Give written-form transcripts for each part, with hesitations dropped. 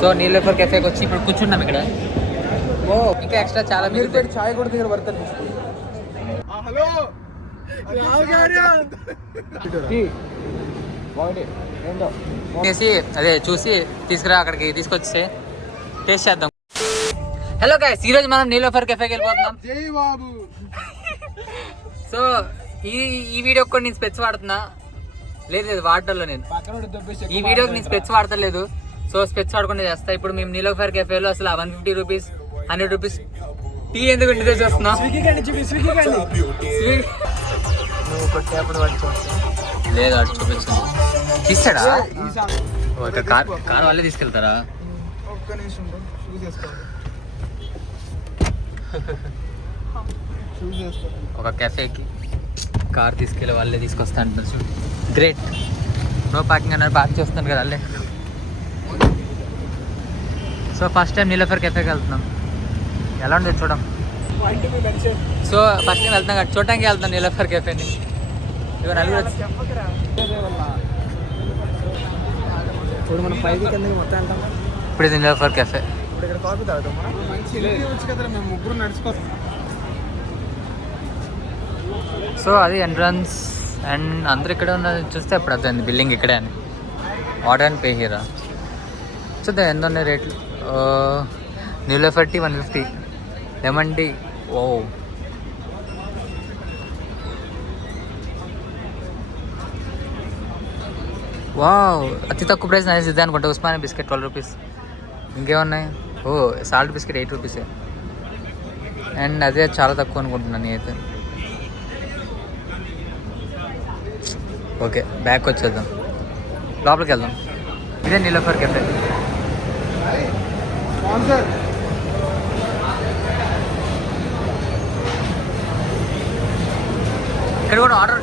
So Niloufer కెఫేకి వచ్చి ఇప్పుడు కూర్చున్నాం ఇక్కడ. ఓ ఇంకా ఎక్స్ట్రా చాలా మీరు చాయ్ కూడా దగ్గర పడతారు. హలో అదే చూసి తీసుకురా అక్కడికి తీసుకొచ్చి టేస్ట్ చేద్దాం. హలో గైస్, ఈరోజు మనం నీలోఫర్ కెఫేకి వెళ్ళిపోతున్నాం. సో ఈ వీడియో కూడా నేను స్పెట్స్ వాడుతున్నా. లేదు వాడటంలో నేను ఈ వీడియోకి నేను స్పెట్స్ వాడతలేదు. సో స్పెట్స్ వాడకుండా చేస్తా. ఇప్పుడు మేము నీలోఫర్ కెఫేలో అసలు 150 రూపీస్ 100 రూపీస్ టీ ఎందుకు ఇంటి తెచ్చి వస్తున్నాం. లేదు అటు చూపించండి. తీస్తాడా కార్ వాళ్ళే తీసుకెళ్తారా? ఒక కెఫేకి కార్ తీసుకెళ్ళి వాళ్ళే తీసుకొస్తా అంటున్నారు. గ్రేట్. నో పార్కింగ్ అన్నారు, పార్క్ చేస్తాను కదా వాళ్ళే. సో ఫస్ట్ టైం నీలోఫర్ కెఫేకి వెళ్తున్నాం. ఎలా ఉండదు చూడం. సో ఫస్ట్ టైం వెళ్తున్నాం కదా, చూడటానికి వెళ్తాం నీలోఫర్ కెఫేని. ఇక నలుగురు చూడు మనం 5 కిందకి మొత్తం వెళ్తాం. ఇప్పుడు ఇది నీలోఫర్ కెఫే. ఇప్పుడు ఇక్కడ కాఫీ తాగుతాం. మేము ముగ్గురు నడుచుకోతాం. సో అది ఎంట్రన్స్ అండ్ అందరు ఇక్కడే ఉన్నది చూస్తే అప్పుడు అర్థమైంది బిల్డింగ్ ఇక్కడే అని. ఆర్డర్ అండ్ పే హీరా. చూద్దాం ఎంత ఉన్నాయి రేట్లు. Niloufer tea 150, lemon tea oh wow అతి తక్కువ ప్రైస్ నైస్ ఇద్దా అనుకుంటా. Osmania biscuit 12 rupees. ఇంకేమున్నాయి? ఓ సాల్ట్ బిస్కెట్ 8 రూపీసే. అండ్ అదే చాలా తక్కువ అనుకుంటున్నాను నేనైతే. ఓకే బ్యాక్ వచ్చేద్దాం, లోపలికి వెళ్దాం. ఇదే నీలోఫర్ కెఫే. ఇక్కడ కూడా ఆర్డర్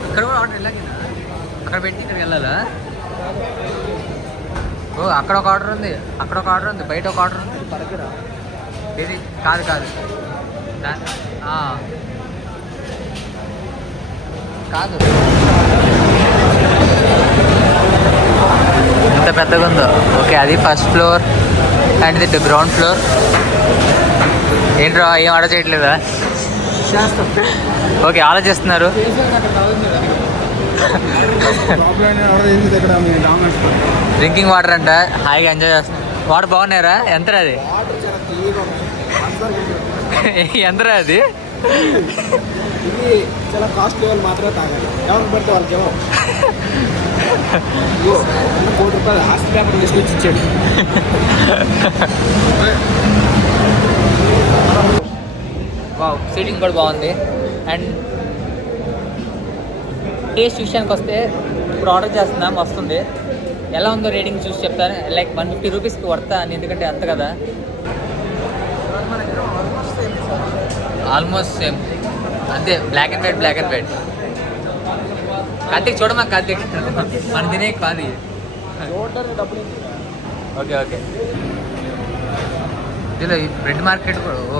వెళ్ళాకినా అక్కడ పెట్టి ఇక్కడికి వెళ్ళాలా? ఓ అక్కడ ఒక ఆర్డర్ ఉంది, అక్కడ ఒక ఆర్డర్ ఉంది, బయట ఒక ఆర్డర్ ఉంది. ఇది కాదు కాదు కాదు ఎంత పెద్దగా ఉందో. ఓకే అది ఫస్ట్ ఫ్లోర్ అండ్ ఇది గ్రౌండ్ ఫ్లోర్. ఏంట్రా ఏం ఆర్డర్ చేయట్లేదా? ఓకే ఆలోచిస్తున్నారు. డ్రింకింగ్ వాటర్ అంట, హాయిగా ఎంజాయ్ చేస్తున్నారు. వాటర్ బాగున్నాయరా? ఎంతరా అది? ఎంతరా అది? ఇది చాలా కాస్ట్ లెవెల్ మాత్రమే తాగాలి. ఎవరికి పడితే వాళ్ళకేమో ₹1 ఆస్తి పేపర్ తీసుకొచ్చి ఇచ్చాడు. వావ్ సీటింగ్ కూడా బాగుంది. అండ్ టేస్ట్ విషయానికి వస్తే ఇప్పుడు ఆర్డర్ చేస్తున్నాం, వస్తుంది. ఎలా ఉందో రేటింగ్ చూసి చెప్తాను. లైక్ 150 రూపీస్కి వర్తా అని, ఎందుకంటే అంత కదా. ఆల్మోస్ట్ సేమ్ అంతే. Black and white. కార్తీక్ చూడమా, కార్తీక్ మన తినే కాదు. ఓకే ఇందులో ఈ బ్రెడ్ మార్కెట్ కూడా. ఓ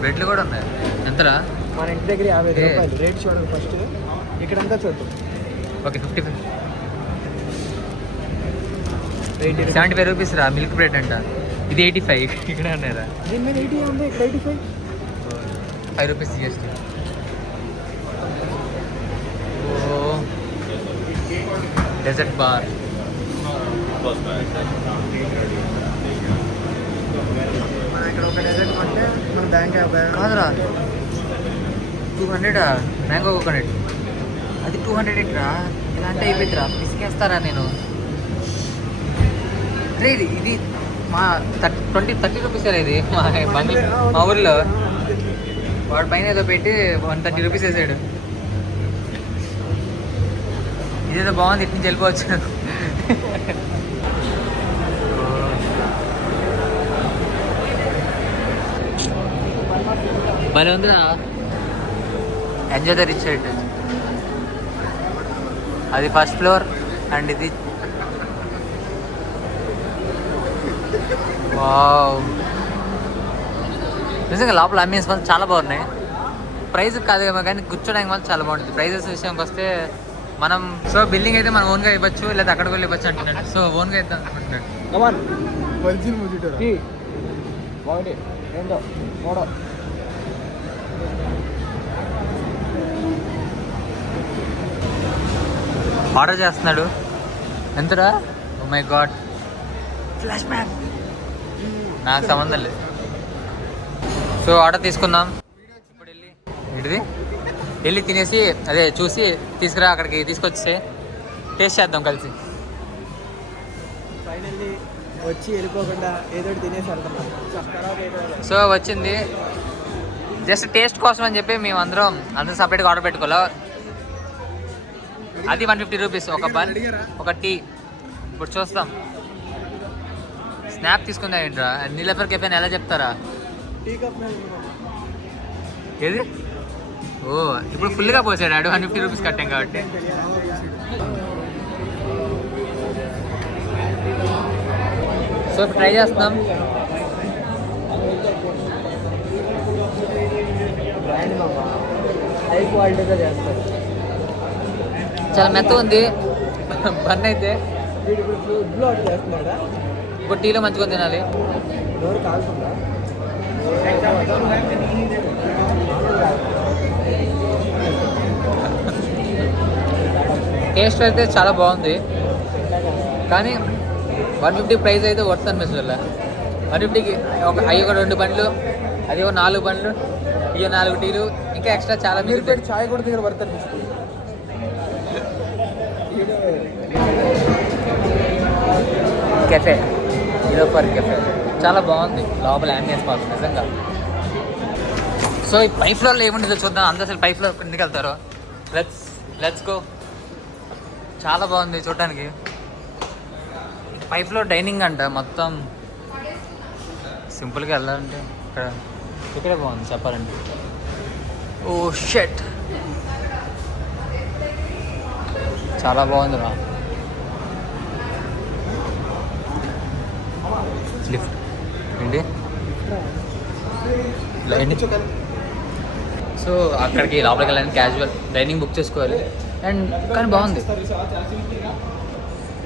బ్రెడ్లు కూడా ఉన్నాయి. ఎంతరా? మన ఇంటి దగ్గర 50 రూపాయలు. రేట్ చూడండి ఫస్ట్. ఇక్కడంతా చూద్దాం. ఓకే 55 75 రూపీస్ రా. మిల్క్ బ్రెడ్ అంట. ఇది 85 ఇక్కడ ఉన్నారా? దీని మీద 80 ఉంది, ఇక్కడ 85. 5 రూపీస్ GST. ఓ డెజర్ట్ బార్. ఇక్కడ ఒక డెజర్ట్ కొంటే మన బ్యాంక్ కాదురా 200 మ్యాంగో కోకోనట్. అది 200 ఏంట్రా? ఇలా అంటే అయిపోయిందిరా, పిసికేస్తారా నేను. రే ఇది మా 30 రూపీస్ ఇది మా ఊర్లో. వాడు పైన ఏదో పెట్టి 130 రూపీస్ వేసాడు. ఇదేదో బాగుంది, ఇటు నుంచి వెళ్ళిపోవచ్చు. భలే ఉందిరా. Enjoy the rich heritage. అది ఫస్ట్ ఫ్లోర్ అండ్ ఇది వావ్. నిజంగా లోపల అమ్మీన్స్ మాత్రం చాలా బాగున్నాయి. ప్రైస్ కాదేమో కానీ కూర్చోడానికి మాత్రం చాలా బాగుంటుంది. ప్రైజెస్ విషయానికి వస్తే మనం బిల్డింగ్ అయితే మనం ఓన్గా ఇవ్వచ్చు, లేదా అక్కడికి వెళ్ళి ఇవ్వచ్చు అంటున్నాడు. సో ఓన్గా ఇద్దాం అనుకుంటున్నాడు. ఒకటి రెండు మూడు ఆర్డర్ చేస్తున్నాడు. ఎంతరా? Oh my god, flash man. నాకు సంబంధం లేదు. సో ఆర్డర్ తీసుకుందాం. ఇప్పుడు వెళ్ళి తినేసి అదే చూసి తీసుకురా, అక్కడికి తీసుకొచ్చి టేస్ట్ చేద్దాం కలిసి. ఫైనల్లీ వచ్చి వెళ్ళిపోకుండా ఏదో తినేసి వెళ్తున్నాం. సో వచ్చింది జస్ట్ టేస్ట్ కోసం అని చెప్పి మేము అందరం సపరేట్గా ఆర్డర్ పెట్టుకోవాలి. అది 150 రూపీస్ ఒక బన్, ఒక టీ. ఇప్పుడు చూస్తాం. స్నాప్ తీసుకుందా ఏంట్రా? నీలఫర్ కెఫే ఎలా చెప్తారా? టీ కప్ ఏది? ఓ ఇప్పుడు ఫుల్గా పోసాడు ఆడు. 150 రూపీస్ కట్టాం కాబట్టి. సో ఇప్పుడు ట్రై చేస్తున్నాం. హై క్వాలిటీగా చేస్తారు. చాలా మెత్తగా ఉంది బన్ అయితే. ఫుడ్లో ఒకటి చేస్తున్నాడా? ఇప్పుడు టీలో మంచిగా తినాలి. డోర్ కాల్తుందా? టేస్ట్ అయితే చాలా బాగుంది, కానీ 150 ప్రైస్ అయితే వర్త్ అనిపిస్తుంది. 150కి ఒక 2 బండ్లు, అది ఒక 4 బండ్లు, ఇక 4 టీలు, ఇంకా ఎక్స్ట్రా చాలా మీరు పెట్టి చాయ్ కూడా దగ్గర వర్త్ అనిపిస్తుంది. కెఫే, నీలోఫర్ కెఫే చాలా బాగుంది. లోపల యాంబియన్స్ మాత్రం నిజంగా. సో ఈ పై ఫ్లోర్లో ఏముంటుందో చూద్దాం. అందరూ అసలు పై ఫ్లోర్ ఎందుకు వెళ్తారో. Let's go. చాలా బాగుంది చూడటానికి. పై ఫ్లోర్ డైనింగ్ అంట మొత్తం. సింపుల్గా వెళ్ళాలంటే ఇక్కడే బాగుంది చెప్పాలంటే. ఓ షెట్, చాలా బాగుంది రా. లిఫ్ట్ ఏంటి? సో అక్కడికి లోపలికి వెళ్ళాలని క్యాజువల్ డైనింగ్ బుక్ చేసుకోవాలి. అండ్ కానీ బాగుంది.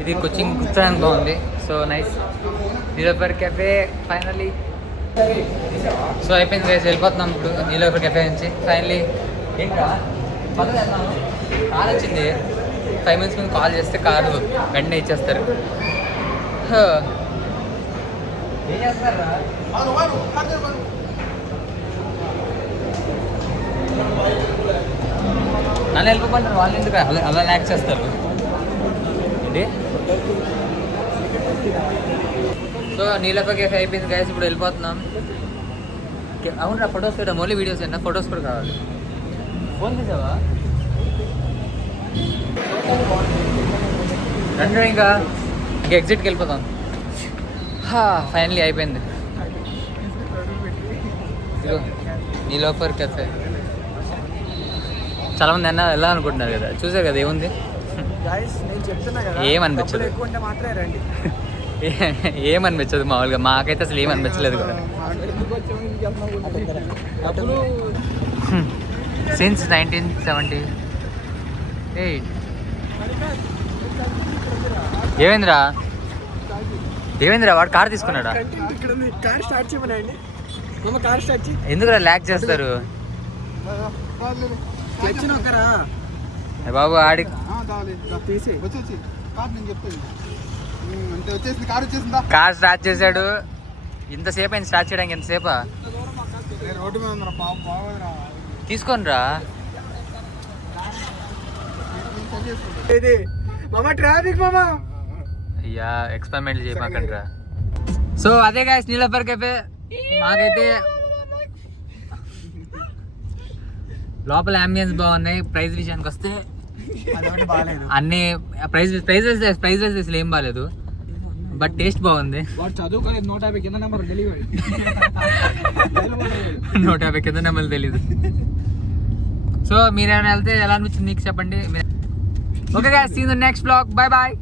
ఇది కోచింగ్ కూర్చోడానికి బాగుంది. So nice. Niloufer cafe finally. So అయిపోయింది రేసి వెళ్ళిపోతున్నాం ఇప్పుడు నీలోఫర్ కెఫే నుంచి ఫైనలీ. ఏంట్రా కాల్ వచ్చింది. 5 minutes ముందు కాల్ చేస్తే కారు వెంటనే ఇచ్చేస్తారు. ఏం చేస్తారా? నన్ను వెళ్ళిపోమంటారు వాళ్ళు. ఎందుకు అలా ల్యాక్ చేస్తారు ఏంటి? సో నీలోఫర్ కెఫే అయిపోయింది గైస్. ఇప్పుడు వెళ్ళిపోతున్నాం. అవును, ఫొటోస్ పెట్టాం. ఓన్లీ వీడియోస్ అయినా ఫొటోస్ కూడా కావాలి. ఫోన్ తీసావా? రండి ఇంకా ఎగ్జిట్కి వెళ్ళిపోతాం. ఫైనలీ అయిపోయింది. ఇదిగో నీలోఫర్ కెఫే. చాలామంది అన్న వెళ్ళాలనుకుంటున్నారు కదా, చూసారు కదా ఏముంది. ఏమనిపించదు, ఏమనిపించదు మామూలుగా. మాకైతే అసలు ఏమనిపించలేదు కూడా. సిన్స్ 1978. ఏమైందిరా వాడు కార్ తీసుకున్నాడా? ఎందుకురా ల్యాక్ చేస్తారు బాబు? ఆడి కార్ స్టార్ట్ చేశాడు. ఇంతసేపు అయింది స్టార్ట్ చేయడానికి. ఎంతసేపా? తీసుకోండి రా. అయ్యా ఎక్స్పెరిమెంట్ చేయమాకండి రా. సో అదే గాయస్ నీలోఫర్ కెఫే. మాకైతే లోపల అంబియన్స్ బాగున్నాయి. ప్రైస్ విషయానికి వస్తే అన్ని ప్రైజ్ అసలు ఏం బాగాలేదు, బట్ టేస్ట్ బాగుంది. 150 కింద నెంబర్ తెలియదు. 150 కింద నెంబర్ తెలీదు. సో మీరేమైనా వెళ్తే ఎలా అనిపించింది నీకు చెప్పండి. Okay guys, see you in the next vlog. Bye bye.